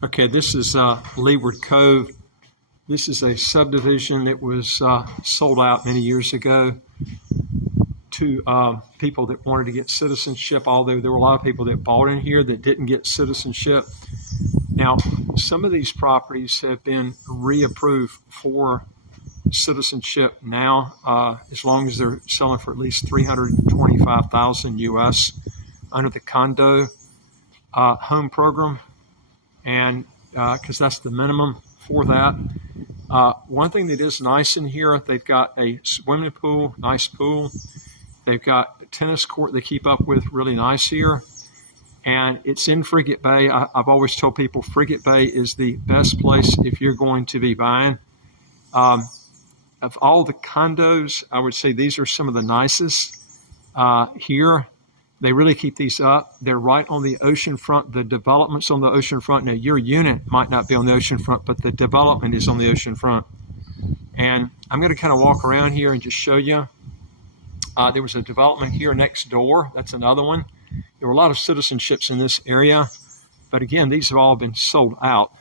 Okay, this is LEEWARD Cove. This is a subdivision that was sold out many years ago to people that wanted to get citizenship, although there were a lot of people that bought in here that didn't get citizenship. Now, some of these properties have been reapproved for citizenship now, as long as they're selling for at least $325,000 US under the condo home program, and because that's the minimum for that. One thing that is nice in here, they've got a swimming pool, nice pool. They've got a tennis court they keep up with really nice here. And it's in Frigate Bay. I've always told people Frigate Bay is the best place if you're going to be buying. Of all the condos, I would say these are some of the nicest here. They really keep these up. They're right on the ocean front. The development's on the ocean front. Now, your unit might not be on the ocean front, but the development is on the ocean front. And I'm going to kind of walk around here and just show you. There was a development here next door. That's another one. There were a lot of citizenships in this area, but again, these have all been sold out.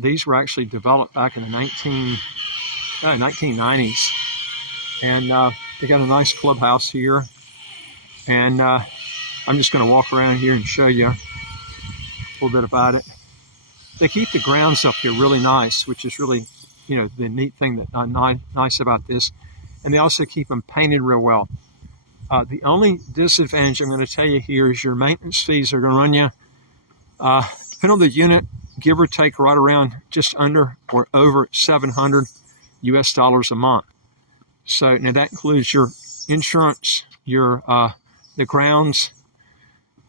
These were actually developed back in the 1990s. And they got a nice clubhouse here. And I'm just going to walk around here and show you a little bit about it. They keep the grounds up here really nice, which is really, the neat thing that nice about this. And they also keep them painted real well. The only disadvantage I'm going to tell you here is your maintenance fees are going to run you, depending on the unit, give or take right around just under or over $700 US a month. So now that includes your insurance, your the grounds,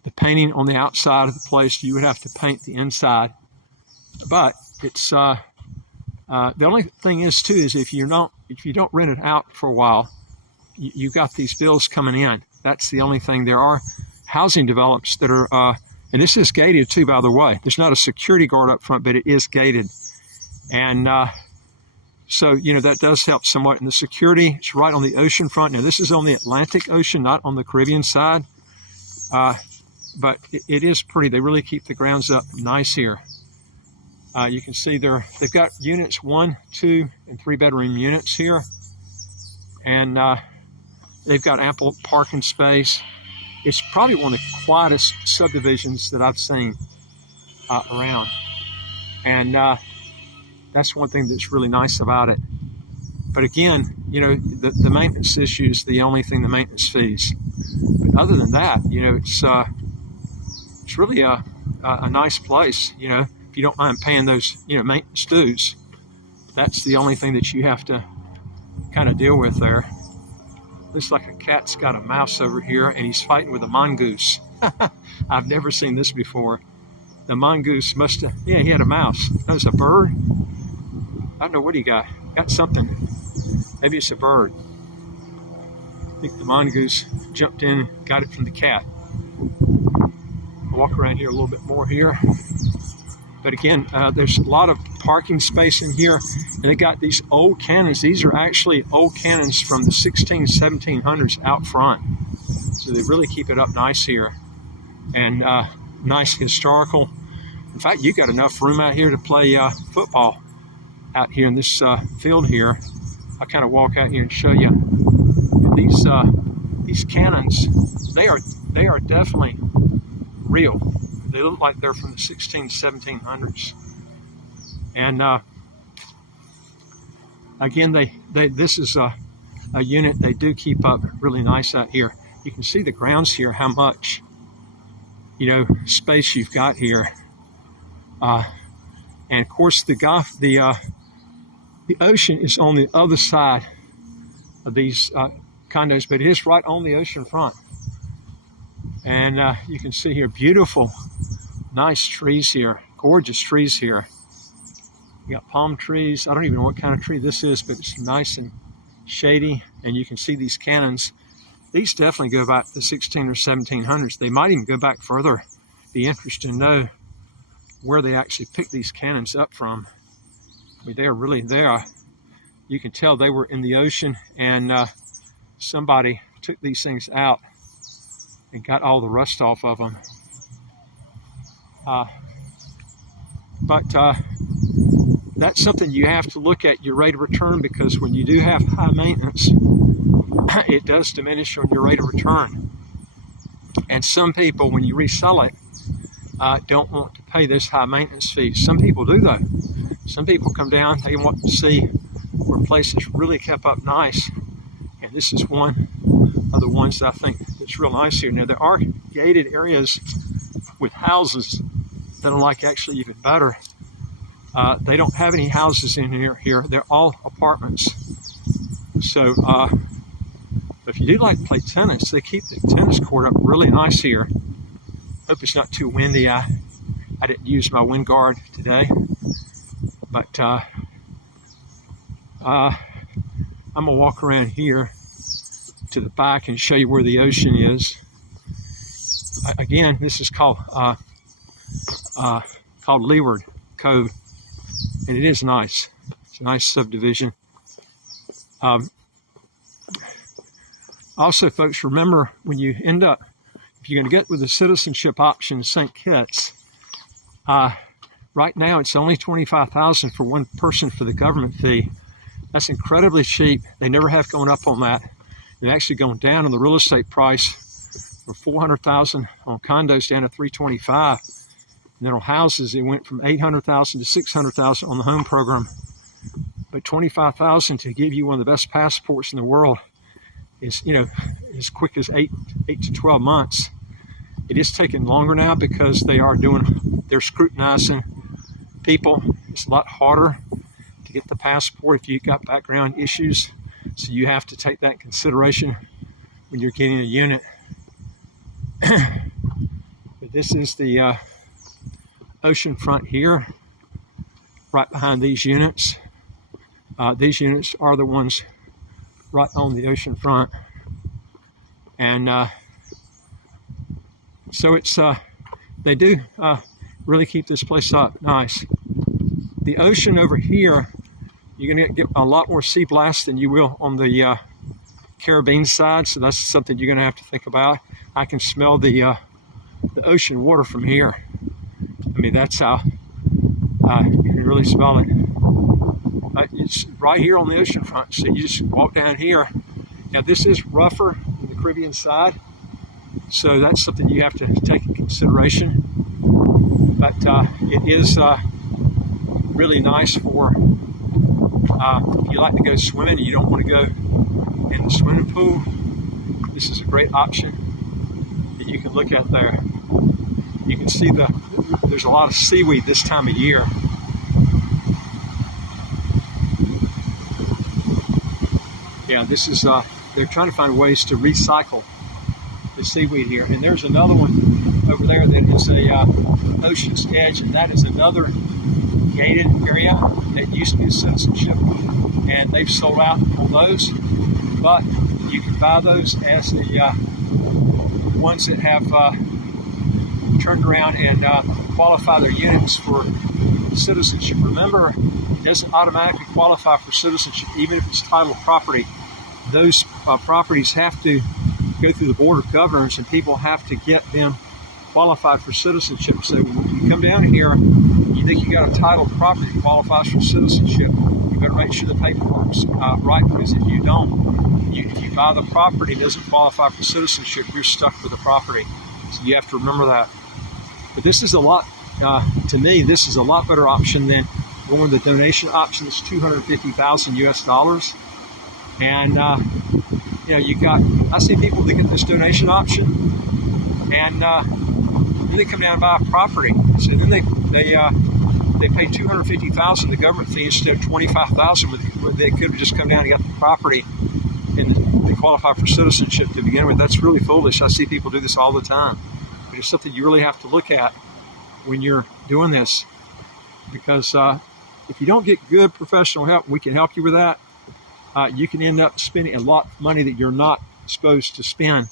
the painting on the outside of the place. You would have to paint the inside, but it's the only thing is too is if you don't rent it out for a while, you got these bills coming in. That's the only thing. There are housing developments that are, and this is gated too, by the way. There's not a security guard up front, but it is gated, and so that does help somewhat. And the security is right on the ocean front. Now this is on the Atlantic Ocean, not on the Caribbean side, but it is pretty. They really keep the grounds up nice here. You can see they've got units 1, 2, and 3 bedroom units here, and they've got ample parking space. It's probably one of the quietest subdivisions that I've seen around, and that's one thing that's really nice about it. But again, the maintenance issue is the only thing, the maintenance fees. But other than that, it's really a nice place. If you don't mind paying those, maintenance dues, that's the only thing that you have to kind of deal with there. Looks like a cat's got a mouse over here, and he's fighting with a mongoose. I've never seen this before. The mongoose must have, he had a mouse. That was a bird? I don't know what he got. Got something. Maybe it's a bird. I think the mongoose jumped in, got it from the cat. I'll walk around here a little bit more here. But again, there's a lot of parking space in here, and they got these old cannons. These are actually old cannons from the 1700s out front. So they really keep it up nice here, and nice historical. In fact, you got enough room out here to play football out here in this field here. I'll kind of walk out here and show you. These cannons, they are definitely real. They look like they're from the 1700s. And again, this is a unit they do keep up really nice out here. You can see the grounds here, how much space you've got here. And of course, the ocean is on the other side of these condos, but it is right on the ocean front. And you can see here, beautiful, nice trees here, gorgeous trees here. You got palm trees. I don't even know what kind of tree this is, but it's nice and shady. And you can see these cannons. These definitely go back to the 16 or 1700s. They might even go back further. Be interested to know where they actually picked these cannons up from. I mean, they're really there. You can tell they were in the ocean, and somebody took these things out and got all the rust off of them. But that's something you have to look at your rate of return, because when you do have high maintenance, it does diminish on your rate of return. And some people, when you resell it, don't want to pay this high maintenance fees. Some people do though. Some people come down, they want to see where a place is really kept up nice. And this is one of the ones that I think that's real nice here. Now there are gated areas with houses that I like actually even better. They don't have any houses in here. They're all apartments. So if you do like to play tennis, they keep the tennis court up really nice here. Hope it's not too windy. I didn't use my wind guard today. But I'm gonna walk around here to the back and show you where the ocean is. Again, this is called LEEWARD Cove, and it is nice. It's a nice subdivision. Also, folks, remember when you end up, if you're going to get with the citizenship option, St. Kitts, right now it's only $25,000 for one person for the government fee. That's incredibly cheap. They never have gone up on that. They've actually gone down on the real estate price from $400,000 on condos down to $325,000. And then on houses, it went from $800,000 to $600,000 on the home program. But $25,000 to give you one of the best passports in the world is, you know, as quick as 8 to 12 months. It is taking longer now because they're scrutinizing people. It's a lot harder to get the passport if you've got background issues. So you have to take that in consideration when you're getting a unit. But this is the ocean front here, right behind these units. These units are the ones right on the ocean front. And so it's they do really keep this place up nice. The ocean over here, you're going to get a lot more sea blast than you will on the Caribbean side, so that's something you're going to have to think about. I can smell the ocean water from here. I mean, that's how you can really smell it. It's right here on the ocean front, so you just walk down here. Now this is rougher than the Caribbean side, so that's something you have to take in consideration. But it is really nice for if you like to go swimming and you don't want to go in the swimming pool. This is a great option that you can look at there. You can see there's a lot of seaweed this time of year. Yeah, this is, they're trying to find ways to recycle the seaweed here. And there's another one over there that is a ocean's edge, and that is another gated area that used to be a citizenship, and they've sold out on those. But you can buy those as the ones that have turned around and qualify their units for citizenship. Remember, it doesn't automatically qualify for citizenship, even if it's titled property. Those properties have to go through the Board of Governors, and people have to get them qualified for citizenship. So when you come down here, you think you got a titled property that qualifies for citizenship, you better make sure the paperwork's right, because if you don't, if you buy the property that doesn't qualify for citizenship, you're stuck with the property. So you have to remember that. But this is a lot, to me, this is a lot better option than going with the donation option. It's $250,000 US. And, you know, I see people that get this donation option, and then they come down and buy a property. So then they pay $250,000 the government fee instead of $25,000. They could have just come down and got the property, and they qualify for citizenship to begin with. That's really foolish. I see people do this all the time. But it's something you really have to look at when you're doing this, because if you don't get good professional help, we can help you with that. You can end up spending a lot of money that you're not supposed to spend.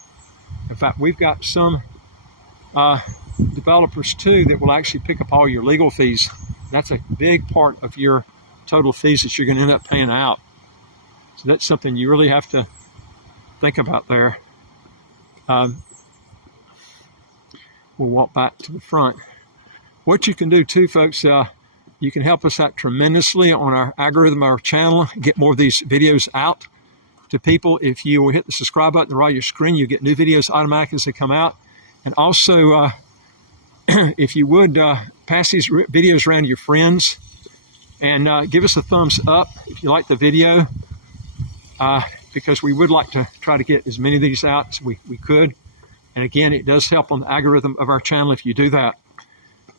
In fact, we've got some developers too that will actually pick up all your legal fees. That's a big part of your total fees that you're going to end up paying out. So that's something you really have to think about there. We'll walk back to the front. What you can do too, folks, You can help us out tremendously on our algorithm, our channel, get more of these videos out to people. If you will hit the subscribe button right on your screen, you get new videos automatically as they come out. And also, if you would, pass these videos around to your friends and give us a thumbs up if you like the video, because we would like to try to get as many of these out as we could. And again, it does help on the algorithm of our channel if you do that.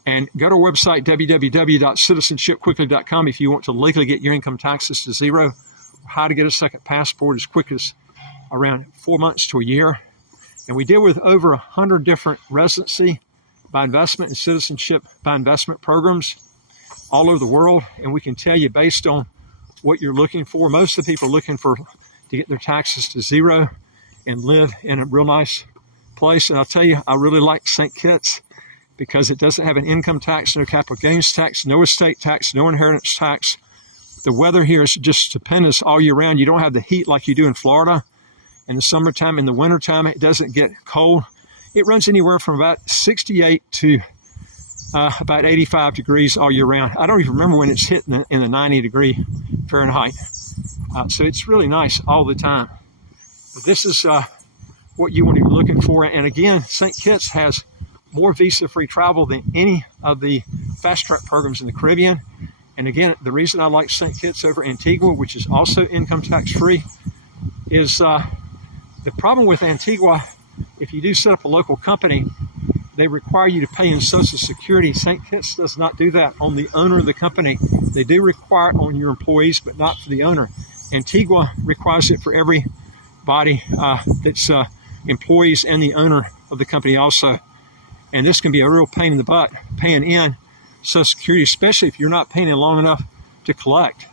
And go to our website, www.citizenshipquickly.com, if you want to legally get your income taxes to zero, how to get a second passport as quick as around 4 months to a year. And we deal with over 100 different residency by investment and citizenship by investment programs all over the world. And we can tell you based on what you're looking for. Most of the people are looking to get their taxes to zero and live in a real nice place. And I'll tell you, I really like St. Kitts because it doesn't have an income tax, no capital gains tax, no estate tax, no inheritance tax. The weather here is just stupendous all year round. You don't have the heat like you do in Florida. In the summertime, in the wintertime, it doesn't get cold. It runs anywhere from about 68 to about 85 degrees all year round. I don't even remember when it's hitting in the 90-degree Fahrenheit. So it's really nice all the time. But this is what you want to be looking for. And again, St. Kitts has more visa-free travel than any of the fast-track programs in the Caribbean. And again, the reason I like St. Kitts over Antigua, which is also income tax-free, is the problem with Antigua, if you do set up a local company, they require you to pay in Social Security. St. Kitts does not do that on the owner of the company. They do require it on your employees, but not for the owner. Antigua requires it for everybody that's employees and the owner of the company also. And this can be a real pain in the butt, paying in Social Security, especially if you're not paying in long enough to collect.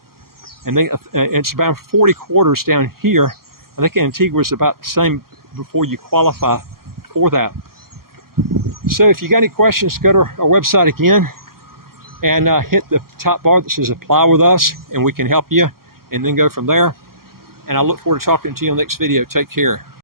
And it's about 40 quarters down here. I think Antigua is about the same before you qualify for that. So if you got any questions, go to our website again and hit the top bar that says apply with us, and we can help you, and then go from there. And I look forward to talking to you on the next video. Take care.